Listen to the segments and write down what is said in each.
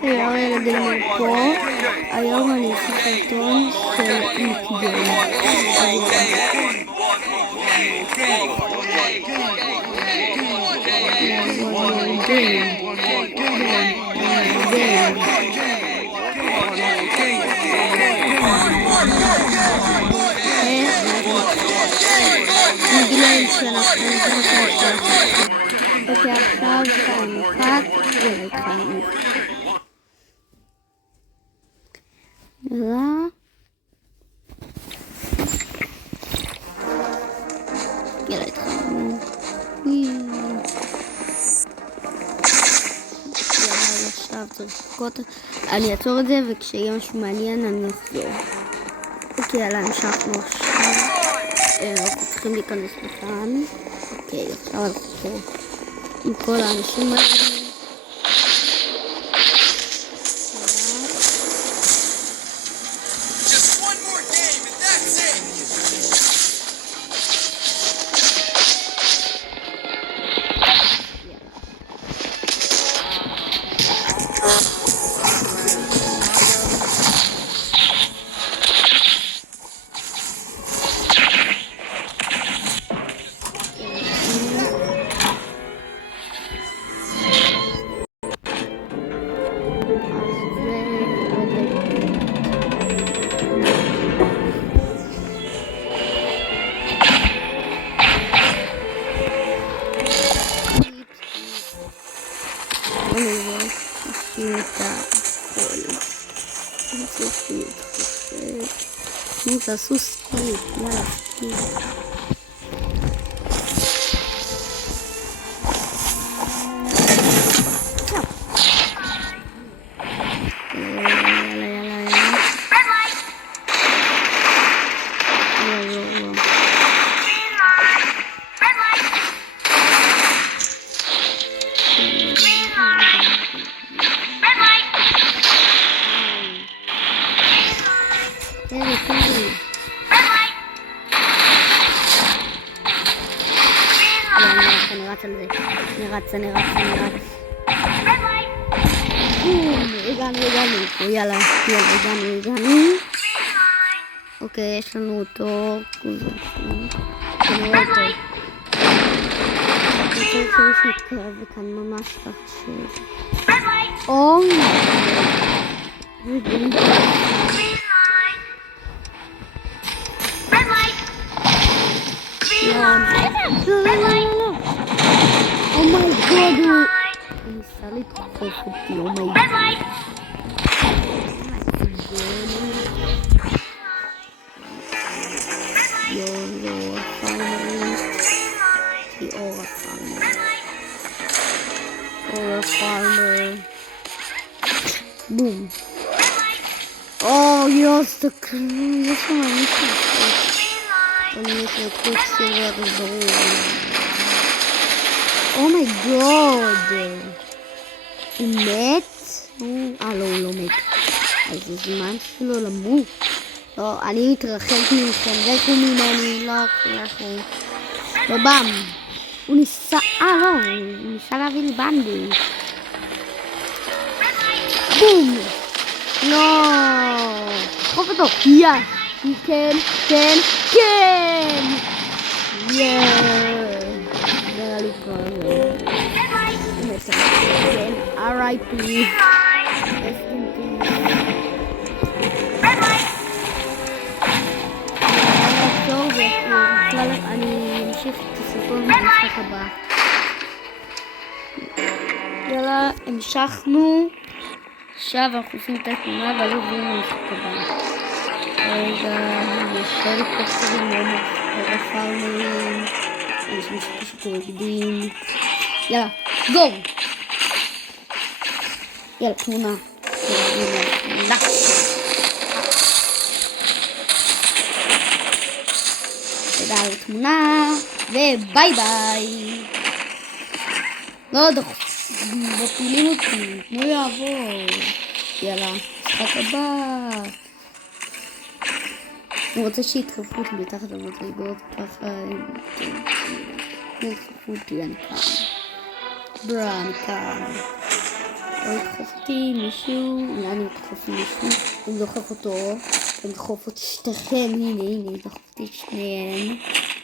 שלום ילדים פה, היום אני אעשה סרטון של איקגיים. אוקיי, עכשיו כאן אחד ולכאן יאללה התחלנו עכשיו צריך לחכות, אני אעצור את זה וכשיהיה משהו מעניין אני אחזור. אוקיי, יאללה, המשכנו עכשיו, אנחנו צריכים להיכנס לכאן. אוקיי, עכשיו אנחנו פה עם כל האנשים האלה. תעשו סקיפ, יאללה סקיפ. אני רץ. הגענו. יאללה, הגענו. אוקיי, יש לנו אותו. אני רואה אותו. אני צריך להתקרב וכאן ממש חשוב. אוי! לא. אומייגוד, הוא ניסה לדחוף אותי, אומייגוד. יואו, הפארמר. בום. יוס, יש שם מישהו. אני יש לו קוצר, זה ברור. אומייגוד. הוא מת? לא, הוא לא מת. אז זה זמן שלו למות. לא, אני מתרחק מכם, רקו ממני, לא, לא בם. הוא ניסה, הוא ניסה להביא לי בנדי. בום! לא! חוף אותו! כן! נראה לי כבר R.I.P. אני אמשיך את הסרטון במשחק הבא. יאללה, המשכנו. עכשיו אנחנו עושים את התמונה ואז עוברים למשחק הבא. רגע, יש לי קוסרים ורפרמים. יש משחק רוקדים. יאללה, גו! יאללה, תמונה. תודה על התמונה, וביי ביי. לא דחוף, מפילים אותי, תנו יעבור. יאללה, משחק הבא. אני רוצה שיתחפו אותי מתחת המדרגות, ככה יתחפו אותי, אני כאן. אני כאן. לא ידחוף אותי מישהו, אולי אני אדחוף מישהו, אני דוחף אותו, אני אדחוף את שתיכם, הנה, דחפתי את שניהם.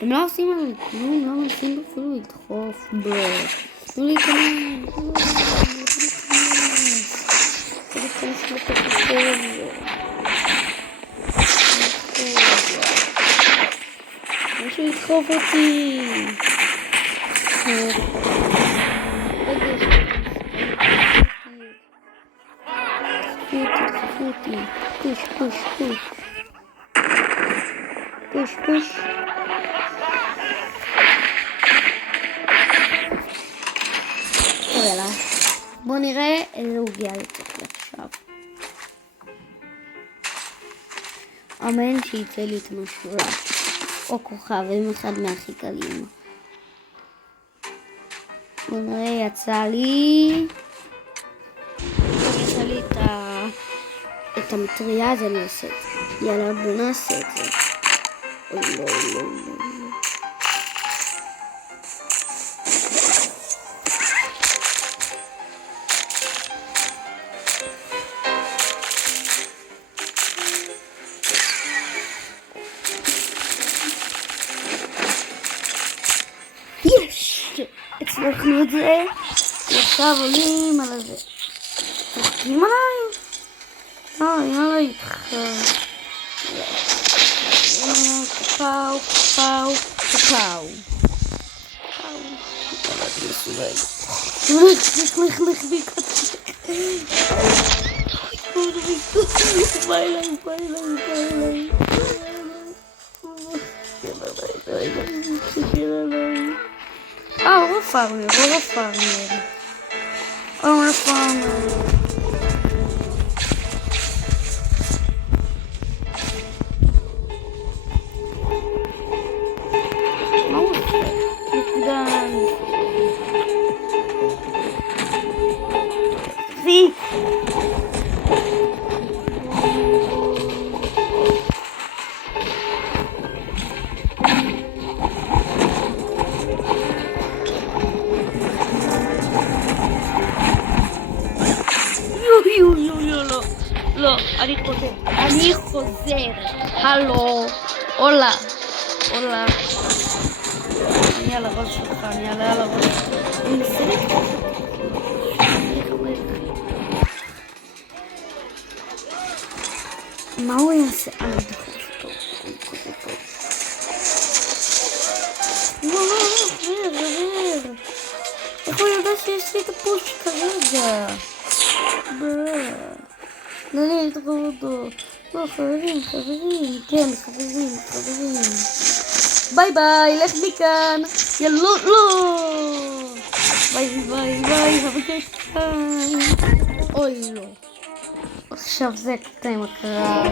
הם לא עושים עליי כלום, לא מנסים אפילו לדחוף, תנו לי להיכנס, משהו ידחוף אותי. דחפו אותי. פוש. יאללה, בוא נראה איזה עוגיה יוצאת לי עכשיו. אמן שיצא לי את המשולש או כוכב, עם אחד מהכי קלים. בוא נראה, יצא לי את המטריה, אז אני אעשה את זה. יאללה, בוא נעשה את זה. אוי לא. הצלחנו את זה, עכשיו עולים על הזה. צוחקים עליי? יאללה איתך. פאו. לך ביקורת. ביי אליי. אור הפארמר. מה הוא עושה? נקדן. לא, אני חוזר. הלו, הולה. אני על הראש שלך, אני אעלה על הראש. אני מסתכל. מה הוא יעשה? אני דוחף אותו. חבר. איך הוא יודע שיש לי את הפוש כרגע? לא לדחוף אותו. לא, חברים. כן, חברים. ביי, לך מכאן. יאללה, לא. ביי, have a good time. אוי, לא. עכשיו זה קטע עם הקרב.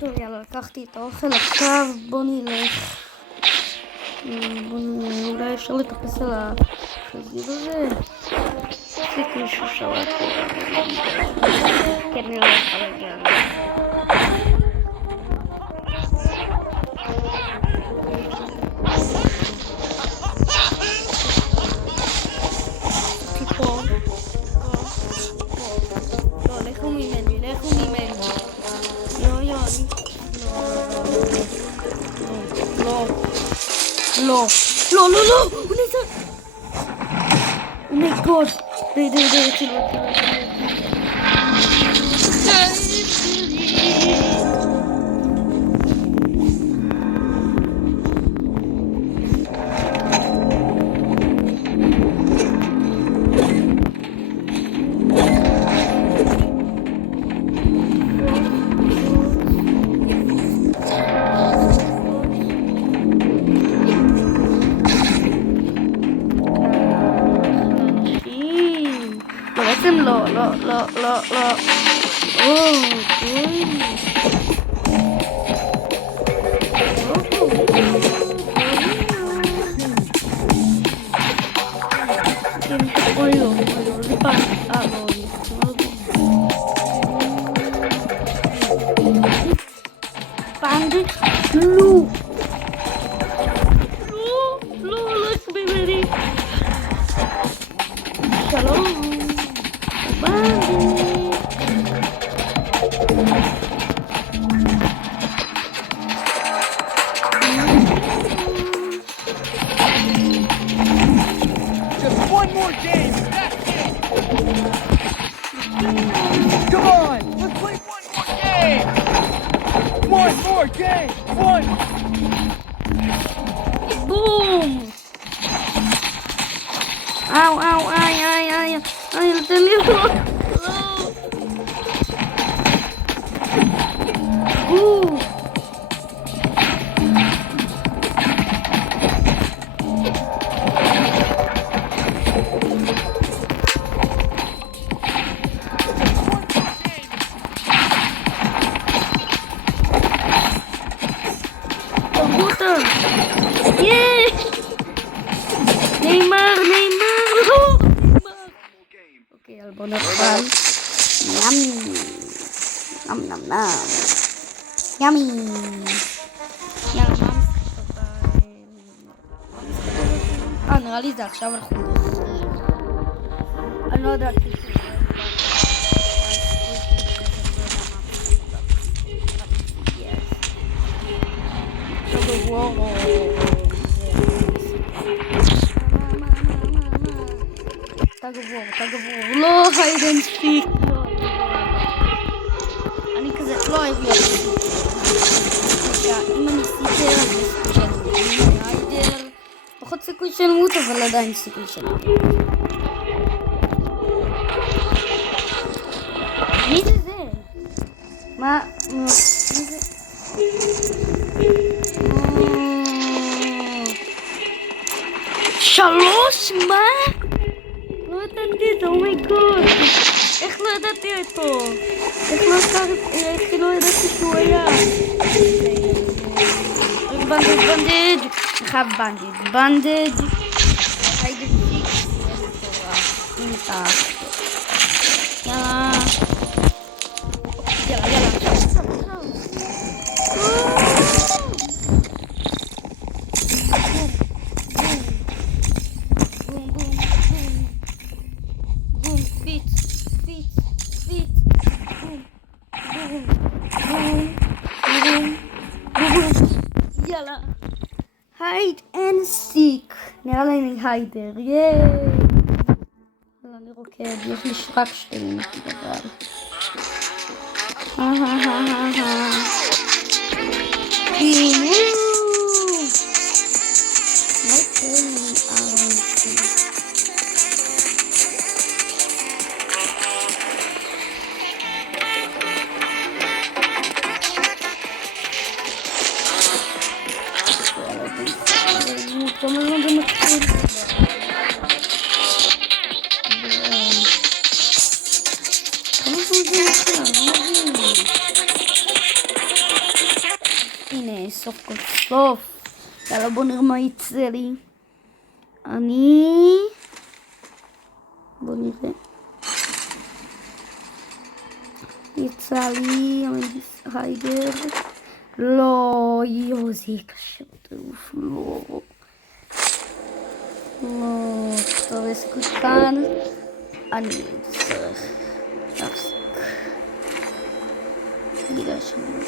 טוב, יאללה, לקחתי את האוכל עכשיו. בוא נלך. אולי אפשר לטפס על החזיר הזה. תפסיק מישהו שרק. כן, אני לא יכול להגיע. לא, לכו ממני. לא, הוא ניסה. אומייגוד. די, כאילו. לא. Bandit blue. more games. That's it. Come on, let's play one more game. One more game. One. Boom! Au, au, ai, ai, ai, ai, ele tá ali. Puta! Yeah! Neymar! Oh, Neymar! Okay, bוא נאכל. ימי! נם נם נם. ימי! יאללה, מה נראה לי זה עכשיו אנחנו נחים. אני לא יודעת תגבור, לא היידן ספיק, אני כזה לא אוהב להיות אם אני סיפר אז יש סיכוי שאני היידר, פחות סיכוי של מות אבל עדיין סיכוי של מות. מי זה זה? מה? מי זה? שלוש? מה? לא ידעתי את זה, אומייגוד. איך לא ידעתי אותו? איך לא ידעתי שהוא היה? בנדד. אני חייב בנדד. היידה פיקס. איזה תורה. הנה תח. יאללה. יאללה. הייד אנד סיק. נראה לי אני היידר. ייי. אני רוקד. יש לי רק שתי מיניטים אבל. כמה זמן זה מתחיל? כמה זמן זה מתחיל? הנה, סוף כל סוף. יאללה, בוא נראה מה יצא לי. בוא נראה. יצא לי היידר. לא, יו, זה קשה בטירוף, לא. טוב, יש סיכוי כאן. אני צריך להפסיק. בגלל שאני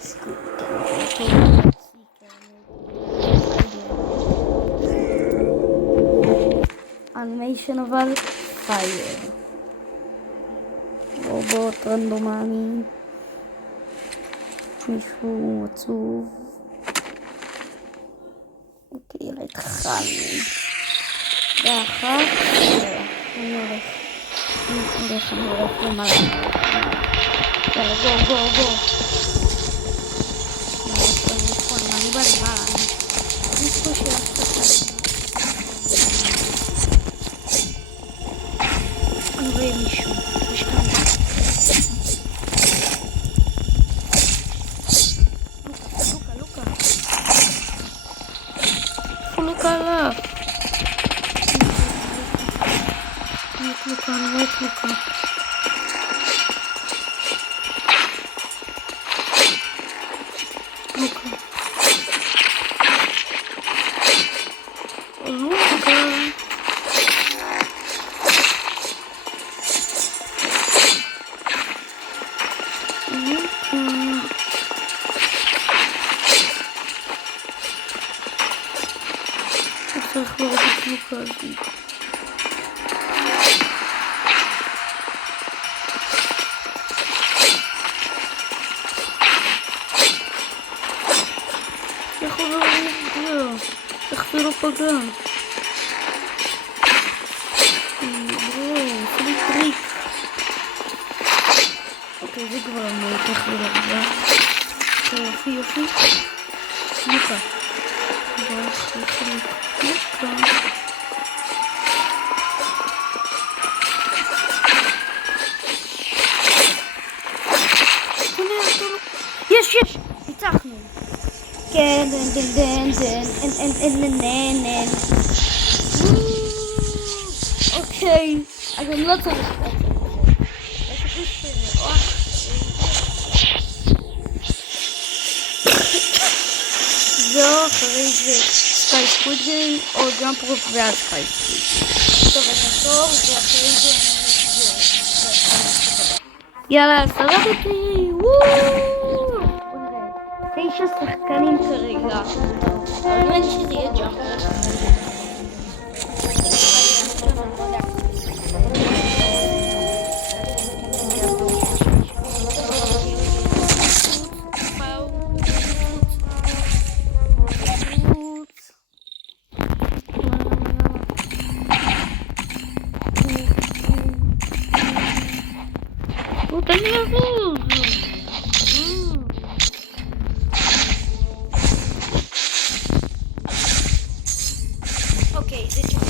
סיכוי כאן. אנימיישן אבל פייר. רובוט רנדומני. מישהו עצוב. אוקיי, התחלנו. ואחר אני הולך למעלה. יאללה, גו. אני בא למעלה. אני פה אני רואה מישהו. יש כאן. לוקה עליו. לוקה. צריך לראות את לוקה הזאת. איך הוא לא פגע? איך זה לא פגע? עושה לי טריק. אוקיי, זה כבר אמרת איך זה לא פגע. יופי, יופי. לוקה. יש, ניצחנו. כן, אוקיי, אז אני לא צריך זו אחרי זה סקאי סקוויד גיים או ג'אמפ רוק ועד סקאי סקוויד. טוב, אני אעצור ואחרי זה אני אסגור. יאללה, סרדתי! וואו! 9 שחקנים כרגע. אני מבין שזה יהיה ג'אמפ רוק. אוקיי, זה טוב.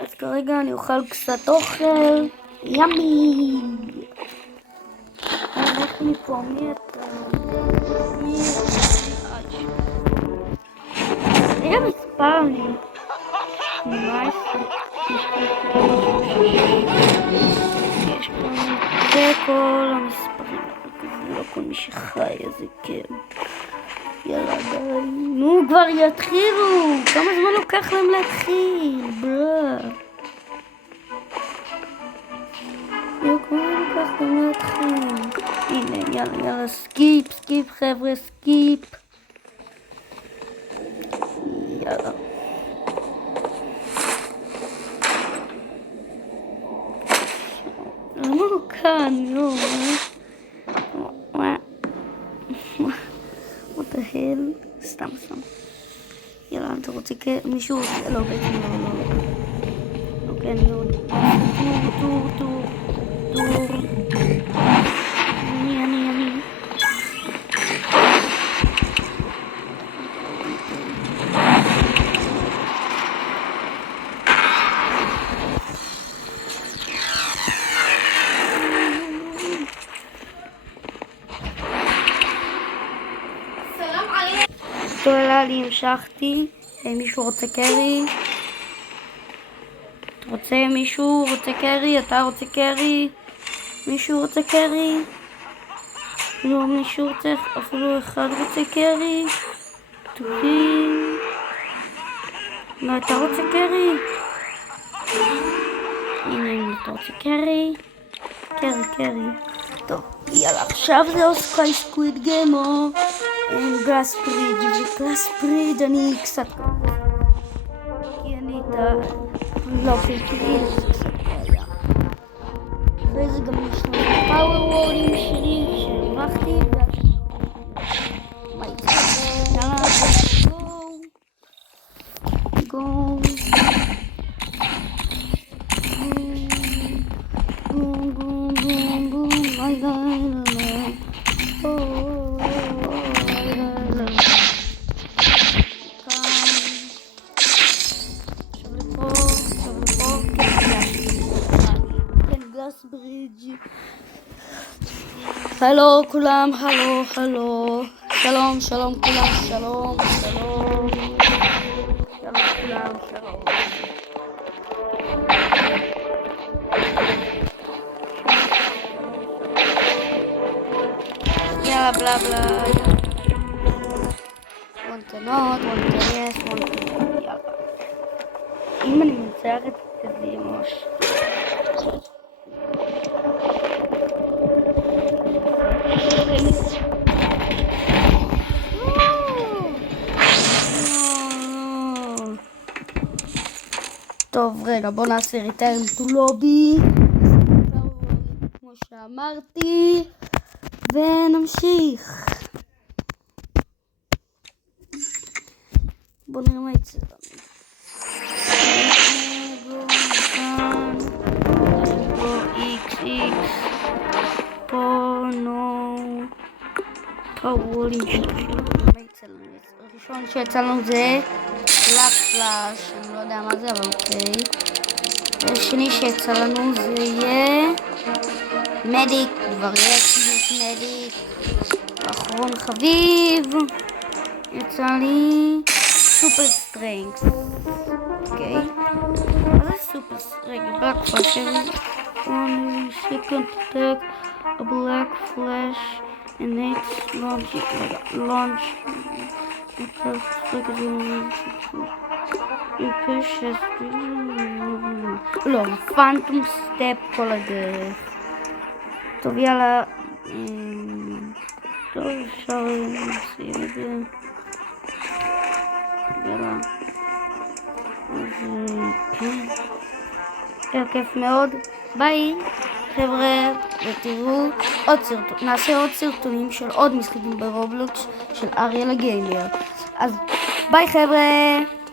אז כרגע אני אוכל קצת אוכל. ימי! איך מפה? מי אתה? זה המספר לי. 18. יש פה זה כל המספרים. לא כל מי שחי, איזה כיף. יאללה די. נו, כבר יתחילו. כמה זמן לוקח להם להתחיל? בלה. כמה לוקח להם להתחיל? הנה, יאללה, סקיפ, חבר'ה, סקיפ. יאללה. למה הוא כאן? יואו, what the hell? סתם. יאללה, אתה רוצה מישהו? לא, בעצם לא. אוקיי, אני עוד. טור. אני. תולה לי, המשכתי. מישהו רוצה קרי? מישהו רוצה קרי? אתה רוצה קרי? מישהו רוצה קרי? לא, מישהו רוצה, אפילו אחד רוצה קרי? טובים. מה, אתה רוצה קרי? הנה, אתה רוצה קרי? קרי. טוב, יאללה, עכשיו זה או סקאי סקוויד גיים או גלאס ברידג' וגלאס ברידג' אני קצת כי אני לא פלטורי זה קצת בעיה. אחרי זה גם יש לנו פאוור וורדים שלי שהרווחתי מה יצא? יאללה, גו הלו כולם, הלו. שלום כולם, שלום. יאללה, בלה. want to not, want to yes, want to יאללה. אם אני מציירת את זה ממש. טוב, רגע, בוא נעשה return to lobby. כמו שאמרתי. ונמשיך. בוא נראה מה יצא לנו. פה נו פאוולים מה יצא לנו? הראשון שיצא לנו זה בלאק פלאש, אני לא יודע מה זה אבל אוקיי. השני שיצא לנו זה יהיה מדיק, כבר יש מדיק. האחרון חביב יצא לי סופר סטרנגס. אוקיי, מה זה סופר סטרנגס? רגע, בלאק פלאש on second attack a black flash and it's launch לא, פנטום סטפ כל הדרך. טוב, יאללה. טוב, אפשר לסיים את זה. יאללה. היה כיף מאוד. ביי חבר'ה, ותראו עוד סרטון, נעשה עוד סרטונים של עוד משחקים ברובלוקס של אריאל הגיימר. אז ביי חבר'ה.